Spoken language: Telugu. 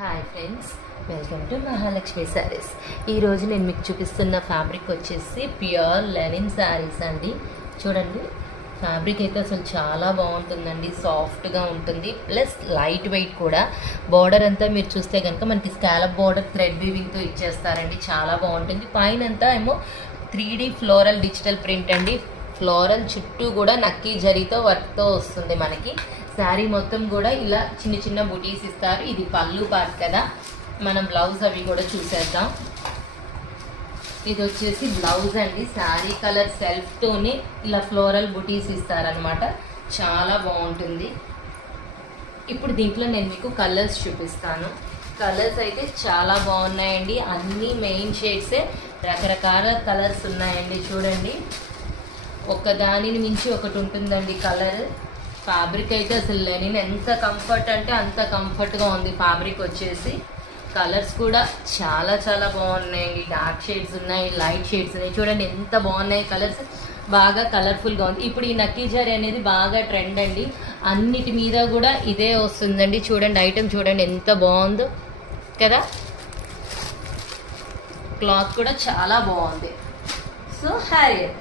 Hi friends, welcome to Mahalakshmi saris. ఈరోజు నేను మీకు చూపిస్తున్న ఫ్యాబ్రిక్ వచ్చేసి ప్యూర్ లెనిన్ శారీస్ అండి. చూడండి, ఫ్యాబ్రిక్ అయితే అసలు చాలా బాగుంటుందండి, సాఫ్ట్గా ఉంటుంది, ప్లస్ లైట్ వెయిట్ కూడా. బార్డర్ అంతా మీరు చూస్తే కనుక మనకి స్కాలప్ బార్డర్ థ్రెడ్ వీవింగ్తో ఇచ్చేస్తారండి, చాలా బాగుంటుంది. పైన అంతా ఏమో 3D ఫ్లోరల్ డిజిటల్ ప్రింట్ అండి. ఫ్లోరల్ చుట్టూ కూడా నక్కీ జరీతో వర్క్తో వస్తుంది మనకి. శారీ మొత్తం కూడా ఇలా చిన్న చిన్న బుటీస్ ఇస్తారు. ఇది పళ్ళు పార్ట్ కదా, మనం బ్లౌజ్ అవి కూడా చూసేద్దాం. ఇది వచ్చేసి బ్లౌజ్ అండి. శారీ కలర్ సెల్ఫ్తోనే ఇలా ఫ్లోరల్ బుటీస్ ఇస్తారనమాట, చాలా బాగుంటుంది. ఇప్పుడు దీంట్లో నేను మీకు కలర్స్ చూపిస్తాను. కలర్స్ అయితే చాలా బాగున్నాయండి, అన్నీ మెయిన్ షేడ్సే, రకరకాల కలర్స్ ఉన్నాయండి. చూడండి, ఒకదానిని మించి ఒకటి ఉంటుందండి కలర్. ఫ్యాబ్రిక్ అయితే అసలు లెనిన్ ఎంత కంఫర్ట్ అంటే అంత కంఫర్ట్గా ఉంది ఫ్యాబ్రిక్ వచ్చేసి. కలర్స్ కూడా చాలా చాలా బాగున్నాయండి. డార్క్ షేడ్స్ ఉన్నాయి, లైట్ షేడ్స్ ఉన్నాయి. చూడండి ఎంత బాగున్నాయి కలర్స్, బాగా కలర్ఫుల్గా ఉంది. ఇప్పుడు ఈ నక్కీ జరీ అనేది బాగా ట్రెండ్ అండి, అన్నిటి మీద కూడా ఇదే వస్తుందండి. చూడండి, ఐటమ్ చూడండి ఎంత బాగుందో కదా. క్లాత్ కూడా చాలా బాగుంది. So Harrier